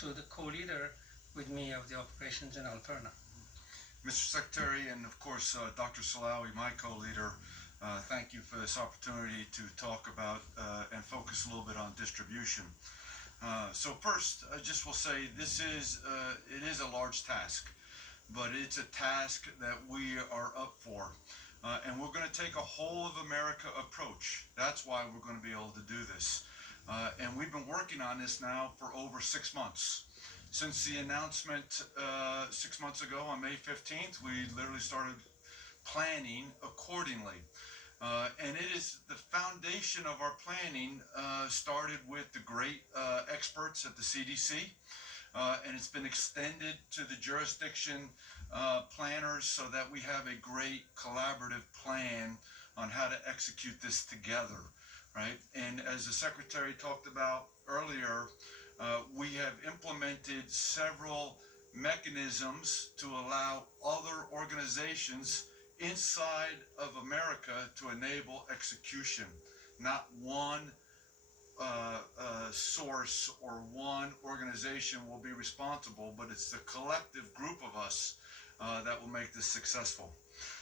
to the co-leader with me of the operations in Alperna. Mr. Secretary, and of course, Dr. Salawi, my co-leader, thank you for this opportunity to talk about and focus a little bit on distribution. So first, I just will say it is a large task, but it's a task that we are up for. And we're going to take a whole of America approach. That's why we're going to be able to do this. And we've been working on this now for over 6 months. Since the announcement 6 months ago on May 15th, we literally started planning accordingly. And it is the foundation of our planning started with the great experts at the CDC, and it's been extended to the jurisdiction planners so that we have a great collaborative plan on how to execute this together, right? And as the Secretary talked about earlier, we have implemented several mechanisms to allow other organizations inside of America to enable execution. Not one source or one organization will be responsible, but it's the collective group of us that will make this successful.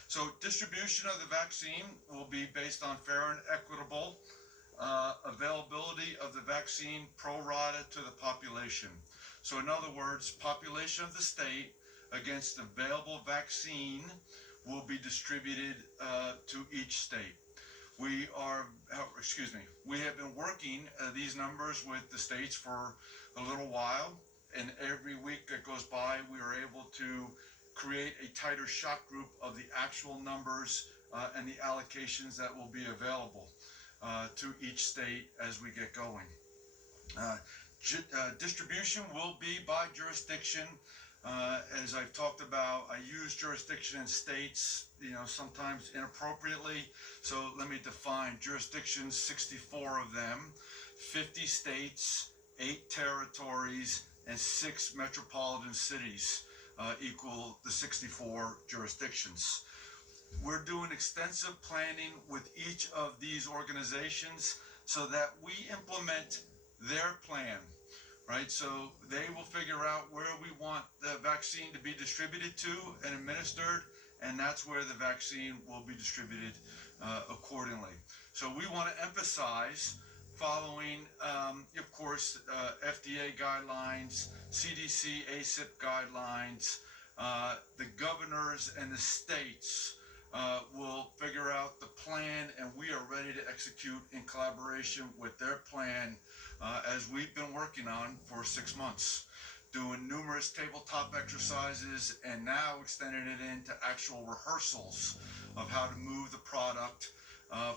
So distribution of the vaccine will be based on fair and equitable availability of the vaccine pro rata to the population. So in other words, population of the state against available vaccine will be distributed to each state. We have been working these numbers with the states for a little while, and every week that goes by, we are able to create a tighter shot group of the actual numbers and the allocations that will be available to each state as we get going. Distribution will be by jurisdiction. As I've talked about, I use jurisdiction in states, sometimes inappropriately. So let me define jurisdictions, 64 of them, 50 states, 8 territories, and 6 metropolitan cities equal the 64 jurisdictions. We're doing extensive planning with each of these organizations so that we implement their plan. Right, so they will figure out where we want the vaccine to be distributed to and administered, and that's where the vaccine will be distributed accordingly. So we want to emphasize following, of course, FDA guidelines, CDC, ACIP guidelines. The governors and the states will figure out the plan, and we are ready to execute in collaboration with their plan as we've been working on for 6 months, doing numerous tabletop exercises and now extending it into actual rehearsals of how to move the product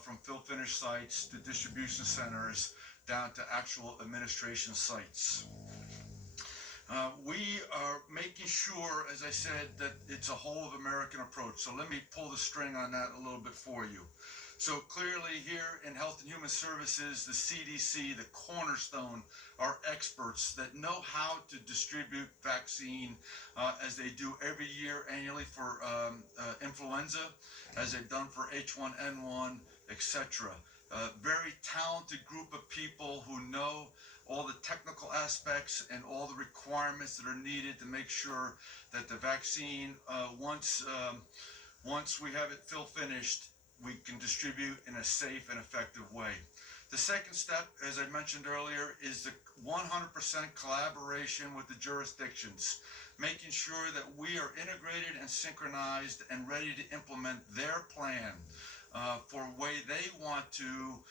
from fill-finish sites to distribution centers down to actual administration sites. We are making sure, as I said, that it's a whole of American approach. So let me pull the string on that a little bit for you. So clearly here in Health and Human Services, the CDC, the cornerstone, are experts that know how to distribute vaccine as they do every year annually for influenza, as they've done for H1N1, etc. Very talented group of people who know all the technical aspects and all the requirements that are needed to make sure that the vaccine, once we have it fill finished, we can distribute in a safe and effective way. The second step, as I mentioned earlier, is the 100% collaboration with the jurisdictions, making sure that we are integrated and synchronized and ready to implement their plan for the way they want to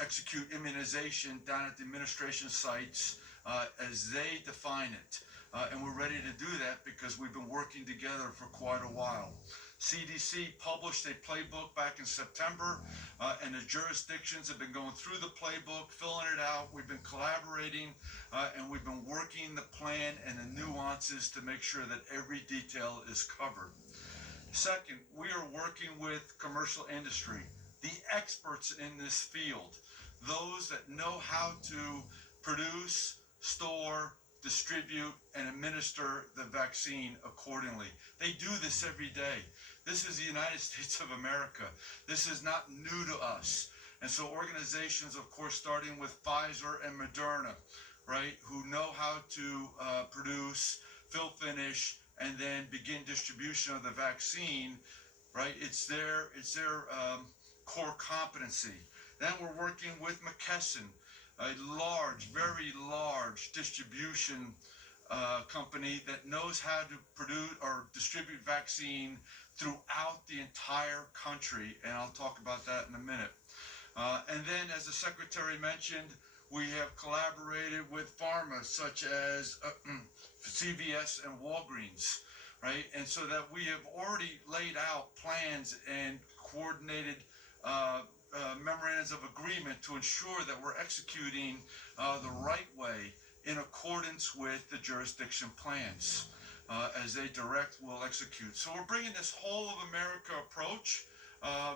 execute immunization down at the administration sites as they define it. And we're ready to do that because we've been working together for quite a while. CDC published a playbook back in September, and the jurisdictions have been going through the playbook, filling it out. We've been collaborating, and we've been working the plan and the nuances to make sure that every detail is covered. Second, we are working with commercial industry, the experts in this field, those that know how to produce, store, distribute, and administer the vaccine accordingly. They do this every day. This is the United States of America. This is not new to us. And so organizations, of course, starting with Pfizer and Moderna, right, who know how to produce, fill finish, and then begin distribution of the vaccine, right? It's their core competency. Then we're working with McKesson, a large, very large distribution company that knows how to produce or distribute vaccine throughout the entire country, and I'll talk about that in a minute. And then, as the Secretary mentioned, we have collaborated with pharma such as CVS and Walgreens, right? And so that we have already laid out plans and coordinated memorandums of agreement to ensure that we're executing the right way in accordance with the jurisdiction plans. As they direct, we'll execute. So we're bringing this whole of America approach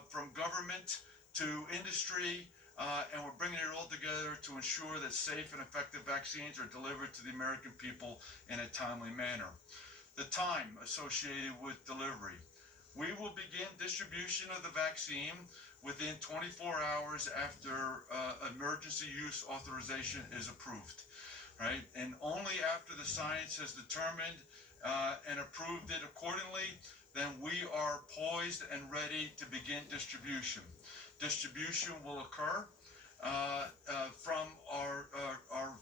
from government to industry, and we're bringing it all together to ensure that safe and effective vaccines are delivered to the American people in a timely manner. The time associated with delivery. We will begin distribution of the vaccine within 24 hours after emergency use authorization is approved, right? And only after the science has determined and approved it accordingly, then we are poised and ready to begin distribution. Distribution will occur from our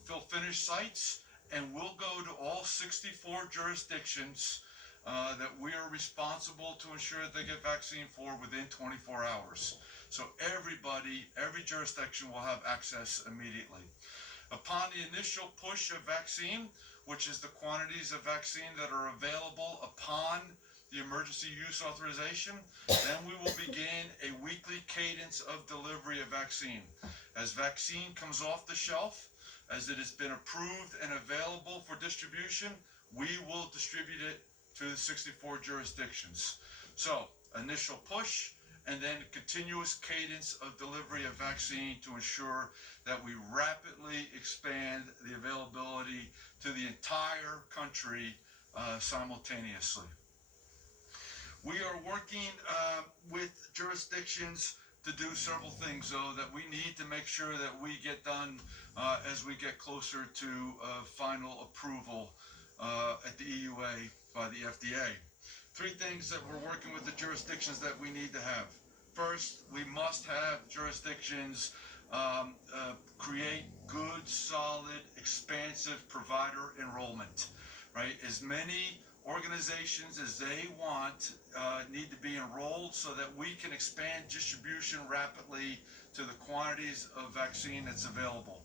fill finish sites, and we'll go to all 64 jurisdictions that we are responsible to ensure that they get vaccine for within 24 hours. So everybody, every jurisdiction will have access immediately. Upon the initial push of vaccine, which is the quantities of vaccine that are available upon the emergency use authorization, then we will begin a weekly cadence of delivery of vaccine. As vaccine comes off the shelf, as it has been approved and available for distribution, we will distribute it to the 64 jurisdictions. So, initial push, and then continuous cadence of delivery of vaccine to ensure that we rapidly expand the availability to the entire country simultaneously. We are working with jurisdictions to do several things, though, that we need to make sure that we get done as we get closer to final approval at the EUA by the FDA. Three things that we're working with the jurisdictions that we need to have. First, we must have jurisdictions create good, solid, expansive provider enrollment, right? As many organizations as they want need to be enrolled so that we can expand distribution rapidly to the quantities of vaccine that's available.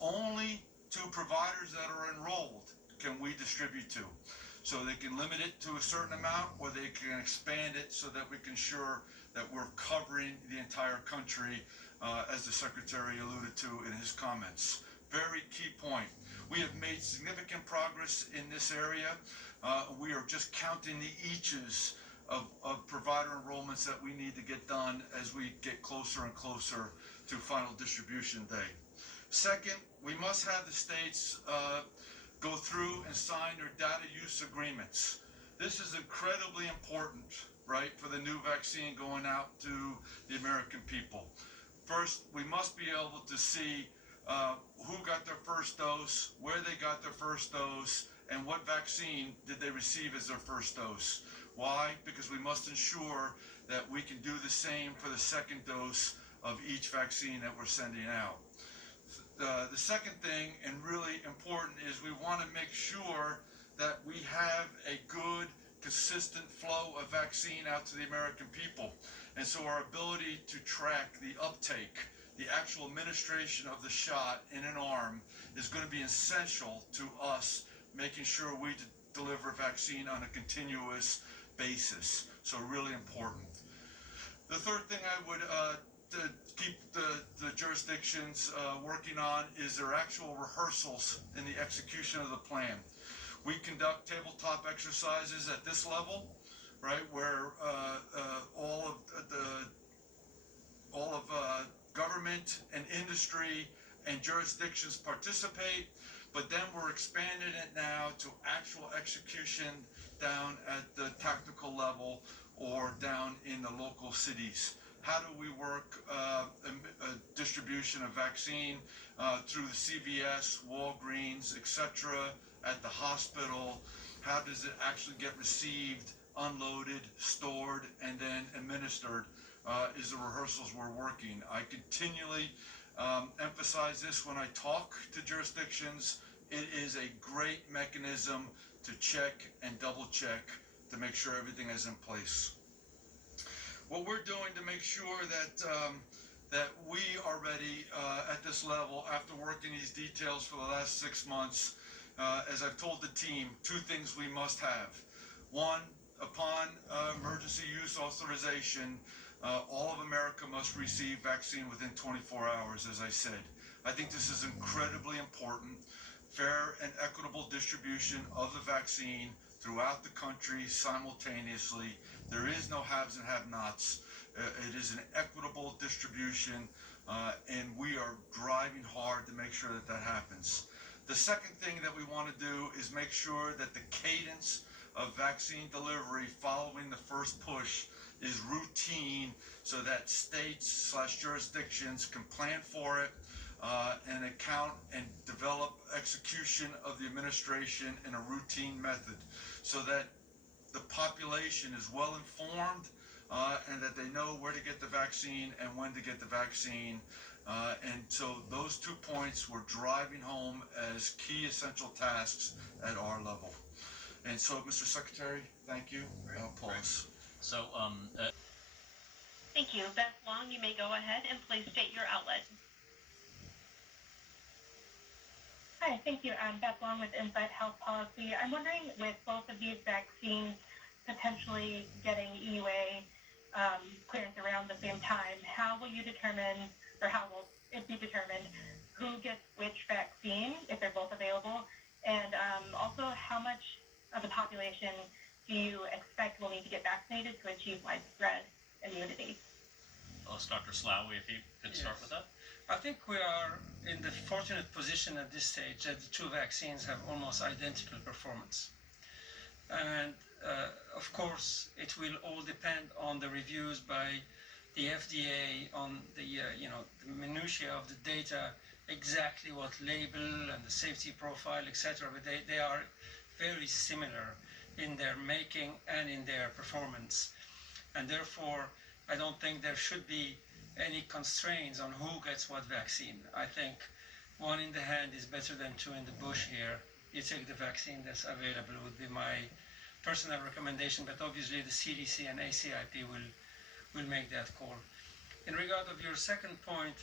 Only to providers that are enrolled can we distribute to. So they can limit it to a certain amount, or they can expand it so that we can ensure that we're covering the entire country, as the Secretary alluded to in his comments. Very key point. We have made significant progress in this area. We are just counting the eaches of provider enrollments that we need to get done as we get closer and closer to final distribution day. Second, we must have the states go through and sign their data use agreements. This is incredibly important, right, for the new vaccine going out to the American people. First, we must be able to see who got their first dose, where they got their first dose, and what vaccine did they receive as their first dose. Why? Because we must ensure that we can do the same for the second dose of each vaccine that we're sending out. The second thing, and really important, is we want to make sure that we have a good, consistent flow of vaccine out to the American people. And so our ability to track the uptake, the actual administration of the shot in an arm, is going to be essential to us making sure we deliver vaccine on a continuous basis. So really important. The third thing I would to keep the jurisdictions working on is their actual rehearsals in the execution of the plan. We conduct tabletop exercises at this level, right, where all of government and industry and jurisdictions participate, but then we're expanding it now to actual execution down at the tactical level or down in the local cities. how do we work distribution of vaccine through the CVS, Walgreens, etc., at the hospital? How does it actually get received, unloaded, stored, and then administered? Is the rehearsals we're working. I continually emphasize this when I talk to jurisdictions. It is a great mechanism to check and double check to make sure everything is in place. What we're doing to make sure that we are ready at this level after working these details for the last 6 months, as I've told the team, 2 things we must have. One, upon emergency use authorization, all of America must receive vaccine within 24 hours, as I said. I think this is incredibly important. Fair and equitable distribution of the vaccine throughout the country simultaneously. There is no haves and have-nots. It is an equitable distribution, and we are driving hard to make sure that that happens. The second thing that we want to do is make sure that the cadence of vaccine delivery following the first push is routine so that states/jurisdictions can plan for it and account and develop execution of the administration in a routine method so that the population is well informed and that they know where to get the vaccine and when to get the vaccine. And so those 2 points we're driving home as key essential tasks at our level. And so, Mr. Secretary, thank you. I'll pause. So, Thank you. Beth Long, you may go ahead and please state your outlet. Hi, thank you. I'm Beth Long with Inside Health Policy. I'm wondering, with both of these vaccines potentially getting EUA clearance around the same time, how will you determine, or how will it be determined, who gets which vaccine, if they're both available? And also, how much of the population do you expect will need to get vaccinated to achieve widespread immunity? I'll ask Dr. Slaoui if he could start with that. I think we are in the fortunate position at this stage that the 2 vaccines have almost identical performance. And of course, it will all depend on the reviews by the FDA on the the minutiae of the data, exactly what label and the safety profile, etc. But they are very similar in their making and in their performance, and therefore I don't think there should be any constraints on who gets what vaccine. I think 1 in the hand is better than 2 in the bush here. You take the vaccine that's available would be my personal recommendation, but obviously the CDC and ACIP will make that call. In regard of your second point,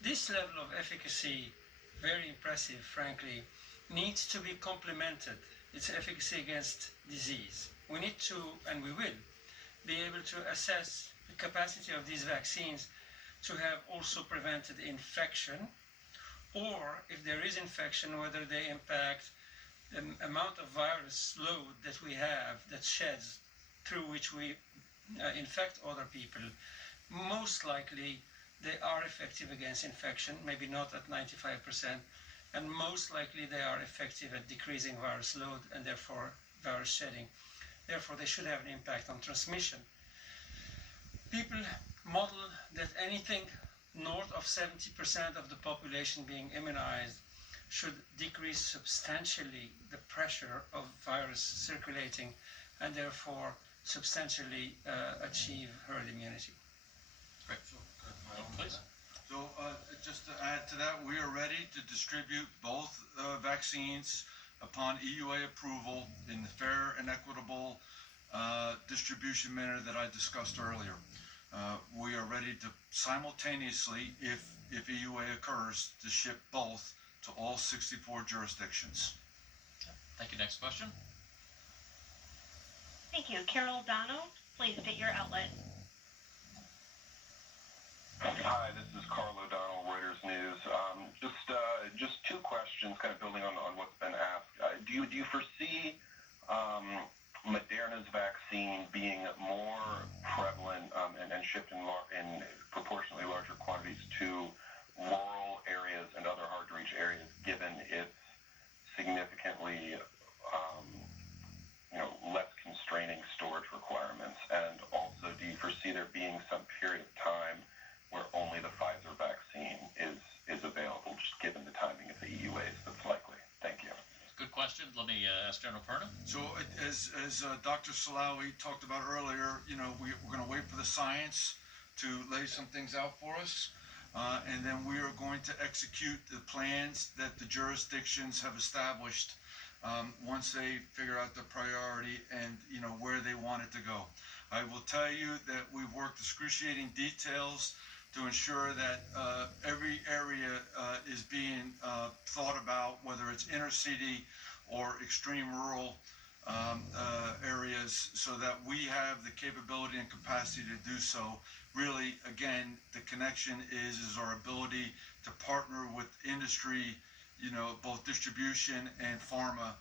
this level of efficacy, very impressive, frankly, needs to be complemented. It's efficacy against disease. We need to, and we will, be able to assess the capacity of these vaccines to have also prevented infection, or if there is infection, whether they impact the amount of virus load that we have that sheds through which we infect other people. Most likely they are effective against infection, maybe not at 95%, and most likely they are effective at decreasing virus load and therefore virus shedding. Therefore, they should have an impact on transmission. People model that anything north of 70% of the population being immunized should decrease substantially the pressure of virus circulating and therefore substantially achieve herd immunity. Great. Please. So just to add to that, we are ready to distribute both vaccines upon EUA approval in the fair and equitable distribution manner that I discussed earlier. We are ready to simultaneously, if EUA occurs, to ship both to all 64 jurisdictions. Thank you. Next question. Thank you. Carol Dono, please state your outlet. Hi, this is Carl O'Donnell, Reuters News. Just 2 questions, kind of building on what's been asked. Do you foresee Moderna's vaccine being more prevalent and shipped in proportionally larger quantities to rural areas and other hard-to-reach areas, given its significantly less constraining storage requirements? And also, do you foresee there being some period of time question. Let me ask General Perna. So as Dr. Salawi talked about earlier, you know, we're going to wait for the science to lay some things out for us. And then we are going to execute the plans that the jurisdictions have established once they figure out the priority and, you know, where they want it to go. I will tell you that we've worked excruciating details to ensure that every area is being thought about, whether it's inner city or extreme rural areas, so that we have the capability and capacity to do so. Really, again, the connection is our ability to partner with industry, you know, both distribution and pharma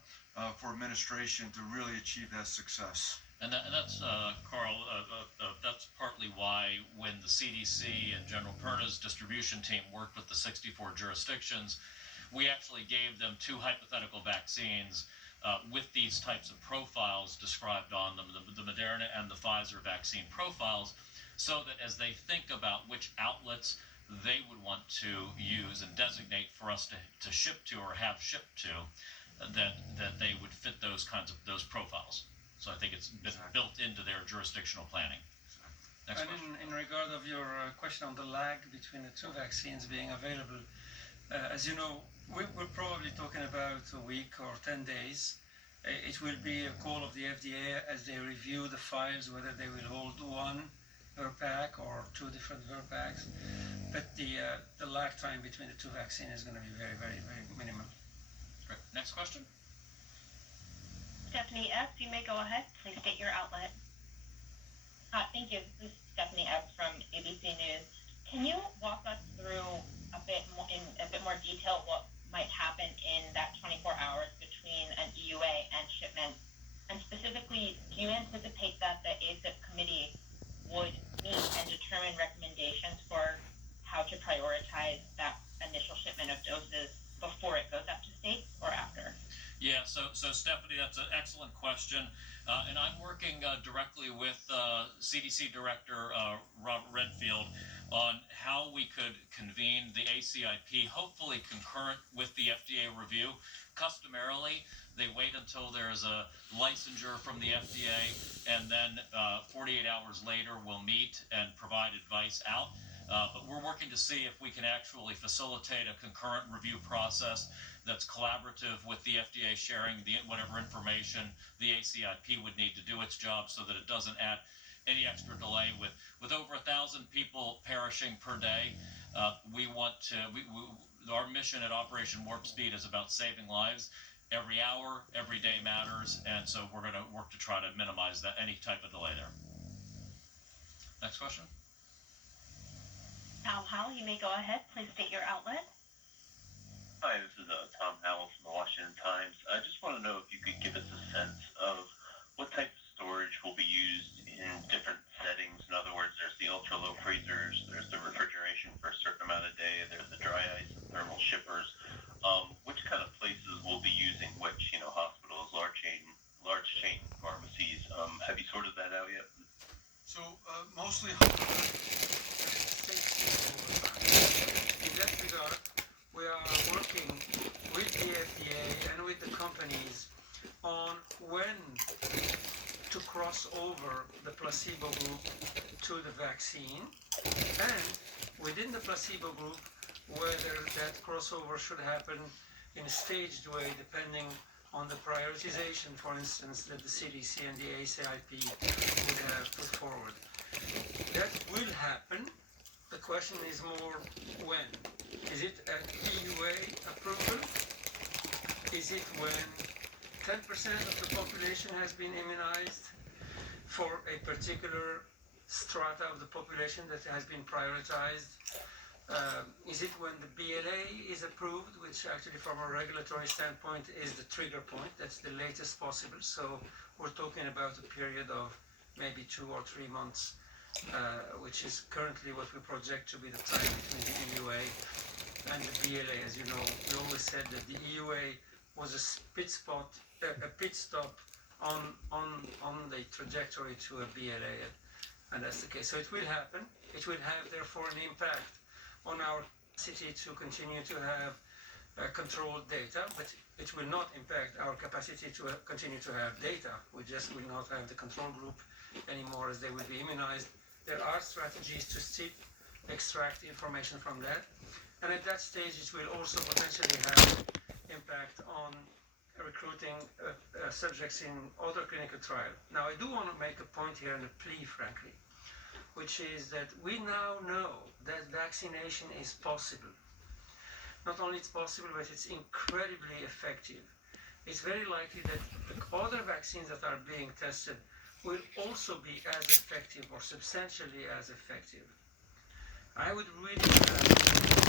for administration to really achieve that success. And that's, Carl, that's partly why when the CDC and General Perna's distribution team worked with the 64 jurisdictions, we actually gave them 2 hypothetical vaccines with these types of profiles described on them, the Moderna and the Pfizer vaccine profiles, so that as they think about which outlets they would want to use and designate for us to ship to or have shipped to, that they would fit those kinds of those profiles. So I think it's been built into their jurisdictional planning. Next And question. in regard of your question on the lag between the 2 vaccines being available, as you know, we're probably talking about a week or 10 days. It will be a call of the FDA as they review the files, whether they will hold 1 VRBPAC or 2 different VRBPACs. But the lag time between the 2 vaccines is going to be very, very, very minimal. Great. Next question. Stephanie Epps, you may go ahead. Please state your outlet. Thank you. This is Stephanie Epps from ABC News. Can you walk us through a bit more detail what might happen in that 24 hours between an EUA and shipment? And specifically, do you anticipate that the ACIP committee would meet and determine recommendations for how to prioritize that initial shipment of doses before it goes up to states or after? Yeah, so Stephanie, that's an excellent question, and I'm working directly with CDC Director Robert Redfield on how we could convene the ACIP, hopefully concurrent with the FDA review. Customarily, they wait until there's a licensure from the FDA, and then 48 hours later we'll meet and provide advice out. But we're working to see if we can actually facilitate a concurrent review process that's collaborative with the FDA, sharing whatever information the ACIP would need to do its job, so that it doesn't add any extra delay. With over 1,000 people perishing per day, we want to. Our mission at Operation Warp Speed is about saving lives. Every hour, every day matters, and so we're going to work to try to minimize that any type of delay there. Next question. Tom Howell, you may go ahead. Please state your outlet. Hi, this is Tom Howell from the Washington Times. I just want to know if you could give us a sense of what type of storage will be used in different settings. In other words, there's the ultra-low freezers, there's the refrigeration for a certain amount of day, there's the dry ice and thermal shippers. Which kind of places will be using which, you know, hospitals, large chain pharmacies? Have you sorted that out yet? So mostly in that regard, we are working with the FDA and with the companies on when to cross over the placebo group to the vaccine, and within the placebo group, whether that crossover should happen in a staged way depending on the prioritization, for instance, that the CDC and the ACIP would have put forward. That will happen. The question is more when. Is it an EUA approval? Is it when 10% of the population has been immunized for a particular strata of the population that has been prioritized? Is it when the BLA is approved, which actually from a regulatory standpoint is the trigger point? That's the latest possible. So we're talking about a period of maybe 2 or 3 months, which is currently what we project to be the time between the EUA and the BLA. As you know, we always said that the EUA was a pit stop on the trajectory to a BLA, and that's the case. So it will happen. It will have therefore an impact on our city to continue to have controlled data, but it will not impact our capacity to continue to have data. We just will not have the control group anymore as they will be immunized. There are strategies to still extract information from that. And at that stage, it will also potentially have impact on recruiting subjects in other clinical trials. Now, I do want to make a point here and a plea, frankly, which is that we now know that vaccination is possible. Not only it's possible, but it's incredibly effective. It's very likely that the other vaccines that are being tested will also be as effective or substantially as effective. I would really